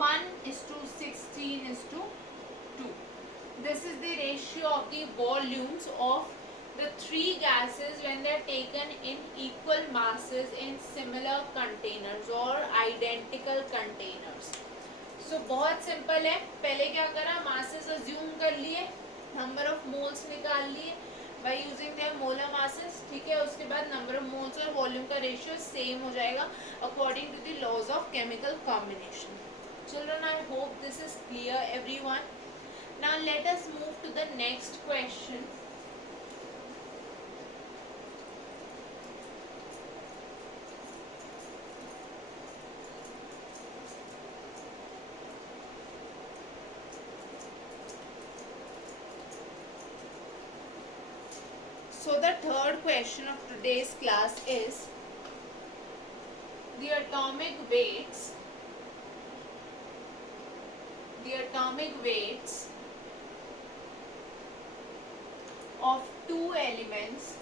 1:16:2. This is the ratio of the volumes of the three gases when they are taken in equal masses in similar containers or identical containers. So बहुत simple है. पहले क्या करा, masses assume कर लिए, number of moles निकाल लिए by using their molar masses. ठीक है, उसके बाद number of moles और volume का ratio सेम हो जाएगा according to the laws of chemical combination. Children, I hope this is clear everyone. Now let us move to the next question. So the third question of today's class is the atomic weights of two elements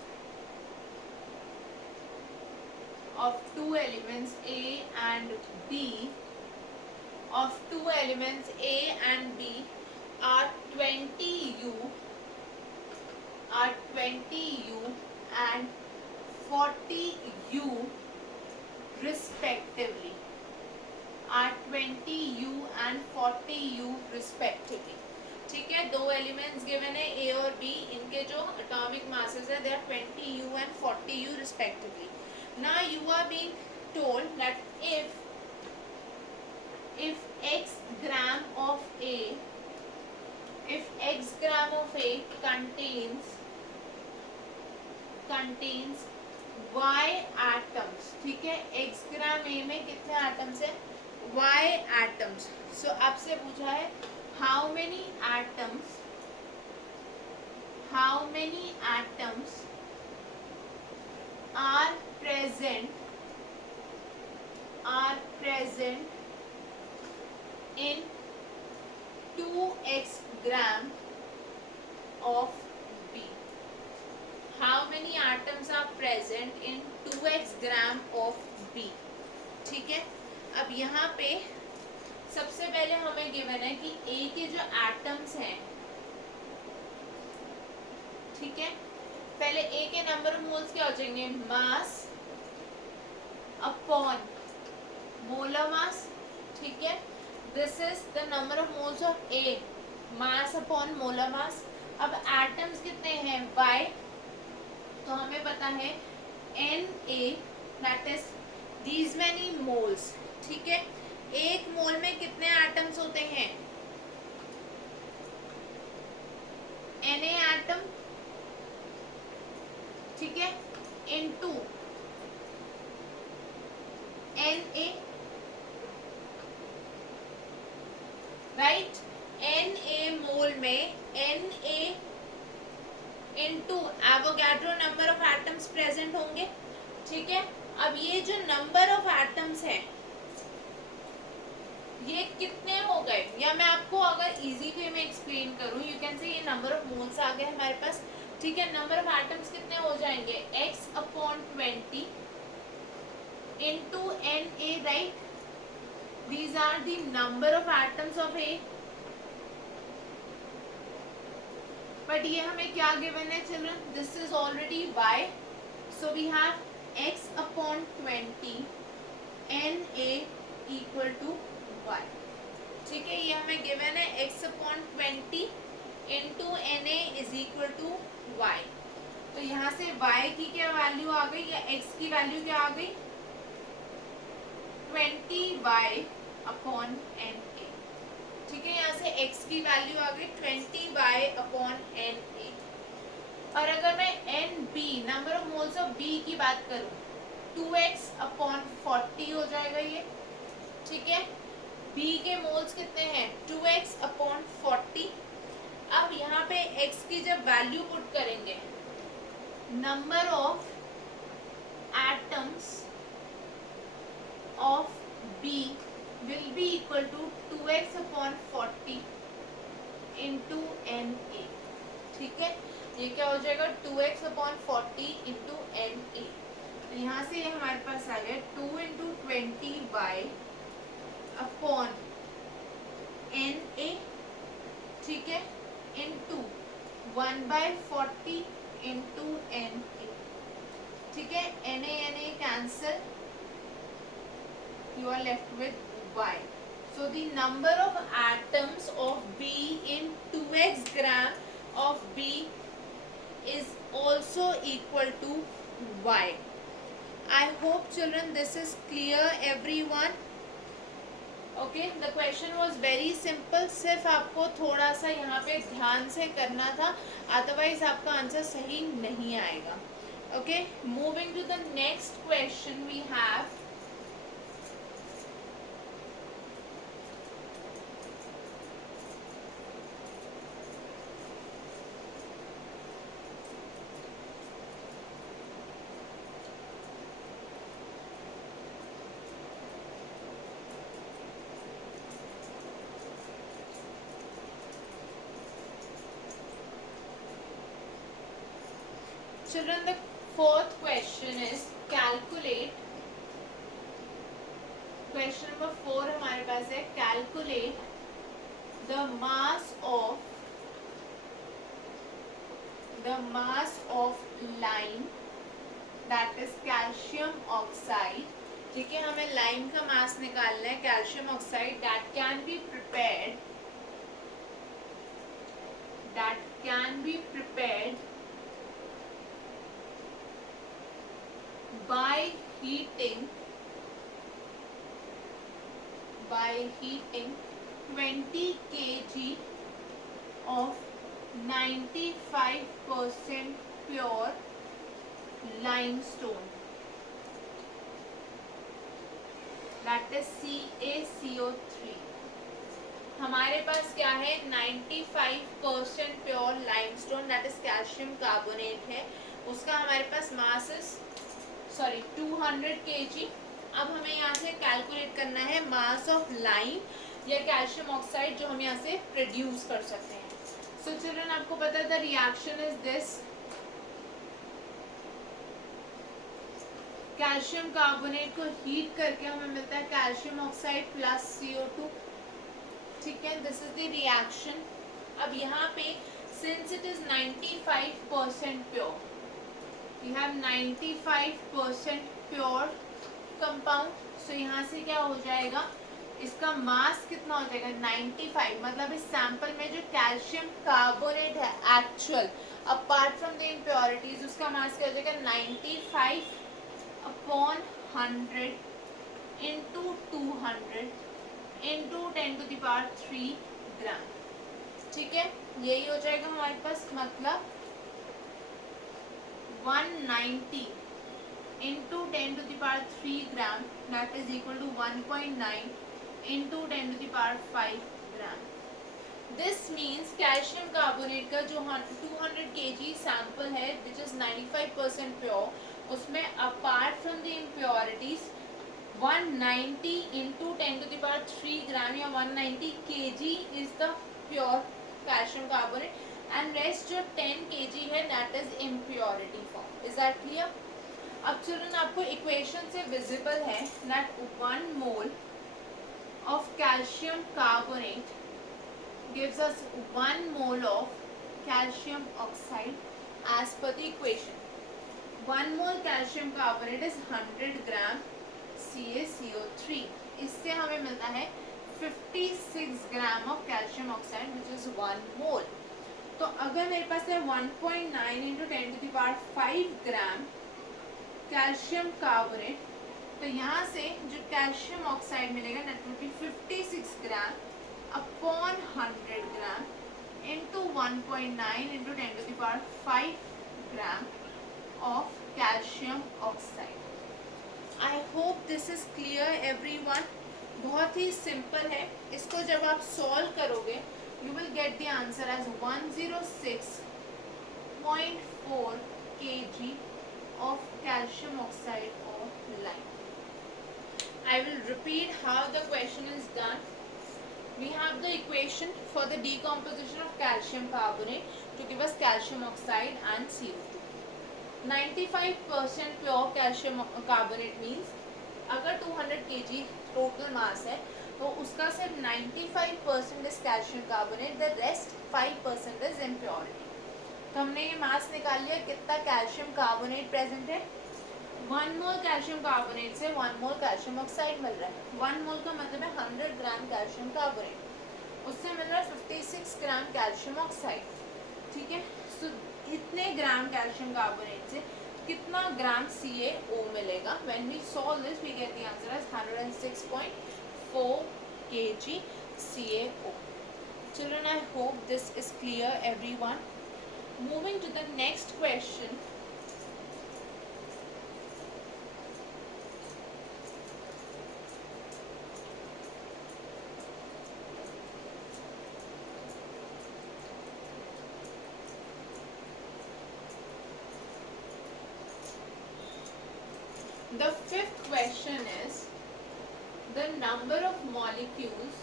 A and B are 20U and 40U respectively. ठीक है, दो elements given है ए और B, इनके जो atomic masses है they are 20U and 40U respectively. Now you are being told that if x gram of A contains y atoms. ठीक है, x ग्राम A में कितने एटम्स है, y atoms. So आपसे पूछा है how many atoms are present in 2x gram of B. How many atoms are present in 2x gram of B. ठीक है, अब यहाँ पे सबसे पहले हमें गिवन है कि A के जो एटम्स हैं, ठीक है, पहले A के नंबर ऑफ मोल्स क्या हो जाएंगे, मास अपॉन मोलर मास. ठीक है, this is the number of moles of A, mass upon molar mass. अब एटम्स कितने हैं, Y, तो हमें पता है Na, that is these many moles. ठीक है, एक मोल में कितने एटम्स होते हैं, Na एटम. ठीक है, इनटू Na, राइट. Na मोल में Na into Avogadro number of atoms present होंगे. ठीक है, अब ये जो नंबर ऑफ एटम्स हैं ये कितने हो गए, या मैं आपको अगर इजी वे में एक्सप्लेन करूं, यू कैन से ये नंबर ऑफ मोल्स आ गए हमारे पास. ठीक है, नंबर ऑफ एटम्स कितने हो जाएंगे, x/20 into Na, right. These are the number of atoms of A. But ये हमें क्या गिवन है children, this is already y, so we have x/20 Na equal to y. ठीक है, ये हमें गिवन है x/20 into Na is equal to y. तो यहाँ से y की क्या वैल्यू आ गई, या x की वैल्यू क्या आ गई, 20y/Na. ठीक है, यहाँ से x की वैल्यू आ गई 20y/Na. और अगर मैं Nb, number of moles of B की बात करूँ, 2x/40 हो जाएगा ये. ठीक है, B के मोल्स कितने हैं, 2x/40. अब यहाँ पे x की जब वैल्यू पुट करेंगे, number of atoms of B will be equal to 2x/40 into Na. ठीक है, ये क्या हो जाएगा, 2x/40 into Na. तो यहाँ से हमारे पास आ गया 2 into 20y/, Na, ठीक है, इंटू 1/40 इंटू Na, ठीक है, Na cancel, you are left with Y. So the number of atoms of B in 2x gram of B is also equal to Y. I hope children this is clear everyone. Okay, the question was very simple. सिर्फ आपको थोड़ा सा यहाँ पे ध्यान से करना था, अदरवाइज आपका आंसर सही नहीं आएगा. Okay, moving to the next question we have. Children, the fourth question is calculate. Question number 4 हमारे पास है calculate the mass of lime, that is calcium oxide. ठीक है, हमें लाइम का मास निकालना है, calcium oxide, that can be prepared by heating 20 kg of 95% pure limestone, that is CaCO3. हमारे पास क्या है, 95% pure limestone, that is calcium carbonate है, उसका हमारे पास मास 200 kg. अब हमें यहाँ से कैलकुलेट करना है मास ऑफ लाइम या कैल्शियम ऑक्साइड जो हम यहाँ से प्रोड्यूस कर सकते हैं. सो चिल्ड्रन, आपको पता है the reaction is this. Calcium carbonate को हीट करके हमें मिलता है कैल्शियम ऑक्साइड प्लस CO2. ठीक है, दिस इज द रिएक्शन. अब यहाँ पे since it is 95% pure, we have 95% pure compound. So यहाँ से क्या हो जाएगा, इसका मास कितना हो जाएगा, 95. मतलब इस सैंपल में जो कैल्शियम कार्बोनेट है actual apart from the impurities, उसका मास क्या हो जाएगा, 95/100 इंटू 200 इंटू 10⁻³ ग्राम. ठीक है, यही हो जाएगा हमारे पास, मतलब 190 into 10⁻³ gram, that is equal to 1.9 into 10⁵ gram. This means calcium carbonate का जो 200 kg सैंपल है विच इज 95% प्योर, उसमें apart from the impurities 190 into 10⁻³ gram या 190 kg is the pure calcium carbonate, and rest जो 10 kg है that is impurity form. Is that clear? अब children, आपको equation से विजिबल है that 1 mole of calcium carbonate gives us 1 mole of calcium oxide as per the equation. 1 mole calcium carbonate is 100 gram CaCO3. इससे हमें मिलता है 56 gram of calcium oxide which is 1 मोल. तो अगर मेरे पास है 1.9 इंटू 10⁵ ग्राम कैल्शियम कार्बोनेट, तो यहाँ से जो कैल्शियम ऑक्साइड मिलेगा that will be 56 gram upon 100 gram into 1.9 into 10⁵ gram of calcium oxide. I hope this is clear everyone. बहुत ही सिंपल है. इसको जब आप सॉल्व करोगे you will get the answer as 106.4 kg of calcium oxide or lime. I will repeat how the question is done. We have the equation for the decomposition of calcium carbonate to give us calcium oxide and CO2. 95% pure calcium carbonate means अगर 200 kg total mass है तो उसका से सिर्फ 95% is calcium carbonate, the rest 5% is impurity. तो हमने ये मास निकाल लिया, कितना कैल्शियम कार्बोनेट प्रेजेंट है। 1 मोल कैल्शियम कार्बोनेट से 1 मोल कैल्शियम ऑक्साइड मिल रहा है। 1 मोल का मतलब है 100 ग्राम कैल्शियम कार्बोनेट, उससे मिल रहा है 56 ग्राम कैल्शियम ऑक्साइड। ठीक है, सो इतने ग्राम कैल्शियम कार्बोनेट से कितना ग्राम CaO मिलेगा। When we solve this we get the answer as 106.4 kg CaO. Children, I hope this is clear everyone. Moving to the next question. The fifth question is the number of molecules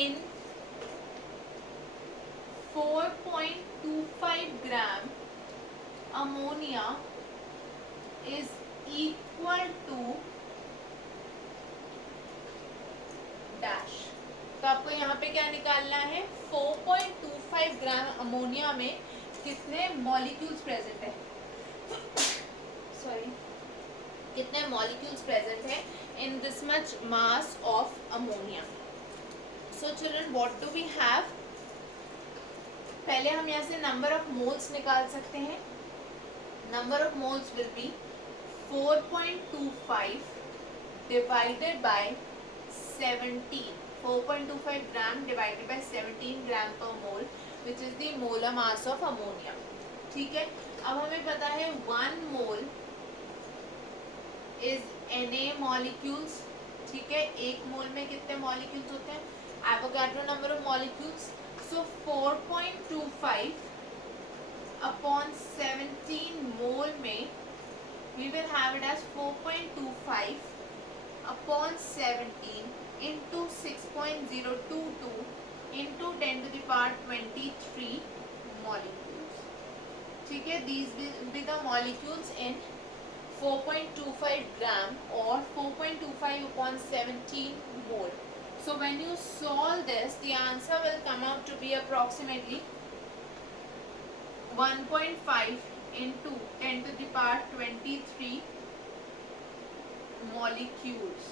in 4.25 gram ammonia is equal to dash। तो आपको यहाँ पे क्या निकालना है, 4.25 ग्राम ammonia में कितने molecules present है, सॉरी कितने मॉलिक्यूल्स प्रेजेंट है in this much mass of ammonia. So children what do we have, पहले हम यहाँ से नंबर ऑफ मोल्स निकाल सकते हैं। Number of moles will be 4.25 divided by 17, 4.25 gram divided by 17 gram per mole, which is the molar mass of ammonia। ठीक है, अब हमें पता है 1 mole is Na molecules। ठीक है, एक मोल में कितने मॉलिक्यूल्स होते हैं, Avogadro number of molecules. So 4.25 upon 17 मोल में we will have it as 4.25 upon 17 into 6.022 into 10 to the power 23 molecules। ठीक है, these will be the molecules in 4.25 gram or 4.25 upon 17 mole। So when you solve this, the answer will come out to be approximately 1.5 into 10 to the power 23 molecules।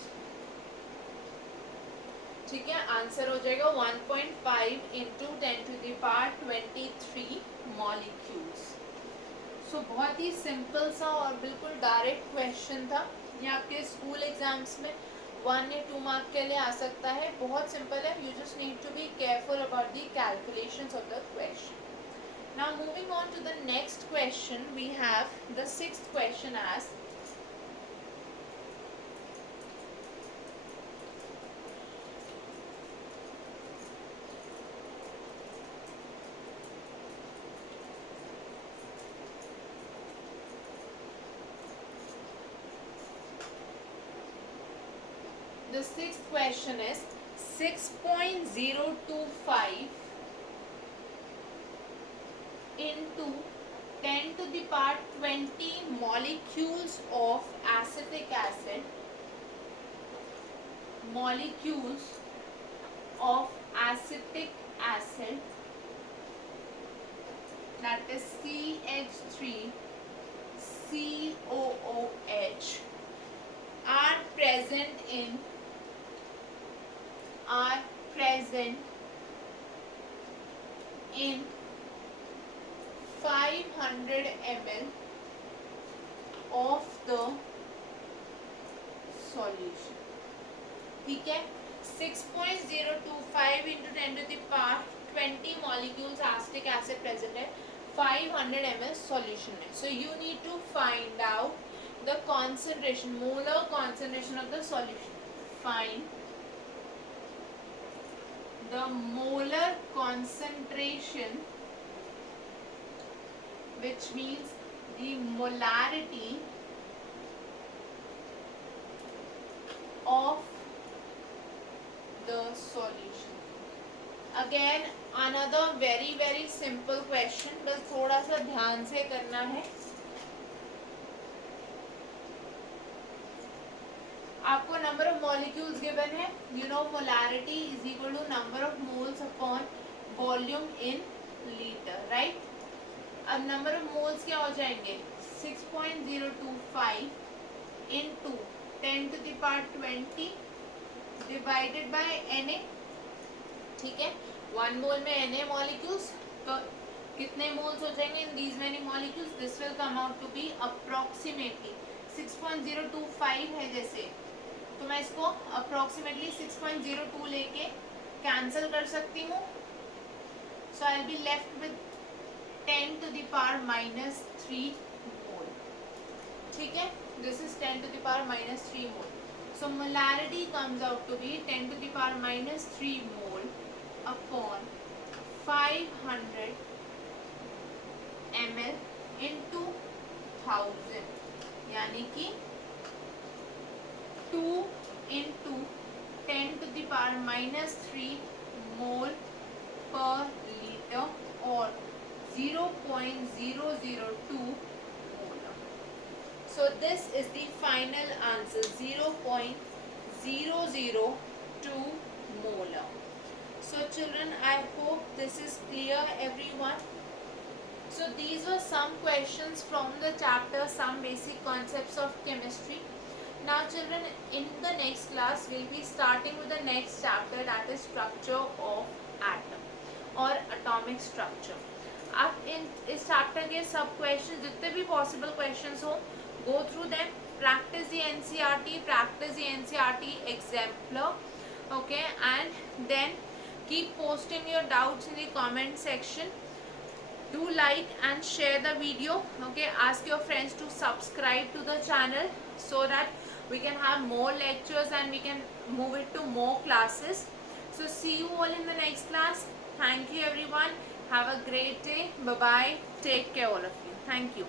ठीक है, answer हो जाएगा 1.5 into 10 to the power 23 molecules। सो बहुत ही simple सा और बिल्कुल direct question था। ये आपके स्कूल एग्जाम्स में 1 या 2 मार्क के लिए आ सकता है, बहुत सिंपल है। You just need to be careful about the calculations of the question. Now moving on to the next question, we have the 6th question as the 6th question is 6.025 into 10 to the power 20 molecules of acetic acid, molecules of acetic acid, that is CH3COOH, are present in 500 ml of the solution। ठीक है, 6.025 into 10 to the power 20 molecules acetic acid present है 500 ml solution में। So you need to find out the concentration, molar concentration of the solution। Find the molar concentration, which means the molarity of the solution। Again another very simple question, बस थोड़ा सा ध्यान से करना है। आपको number of molecules given है, you know molarity is equal to number of moles upon volume in litre, right. अब नंबर ऑफ मोल्स क्या हो जाएंगे, 6.025 into 10 to the power 20 divided by Na, ठीक है। 1 मोल में Na मॉलिक्यूल्स, तो कितने मोल्स हो जाएंगे in these many molecules, this will come out to be approximately 6.025 है जैसे, तो मैं इसको अप्रोक्सीमेटली 6.02 लेके कैंसिल कर सकती हूँ, so I will be left with 10 to the power minus 3 mole, ठीक है। This is 10 to the power minus 3 mole. So molarity comes out to be 10 to the power minus 3 mole upon 500 ml into 1000, यानी कि 2 into 10 to the power minus 3 mole per liter or 0.002 molar. So this is the final answer, 0.002 molar. So children, I hope this is clear everyone. So these were some questions from the chapter, some basic concepts of chemistry. Now children, in the next class we'll be starting with the next chapter, that is structure of atom or atomic structure. आप इस chapter के सब question, जितने भी possible questions हो, go through them, practice the NCERT, practice the NCERT exemplar, okay, and then keep posting your doubts in the comment section. Do like and share the video, okay, ask your friends to subscribe to the channel so that we can have more lectures and we can move it to more classes. So see you all in the next class. Thank you everyone, have a great day, bye bye, take care all of you, thank you.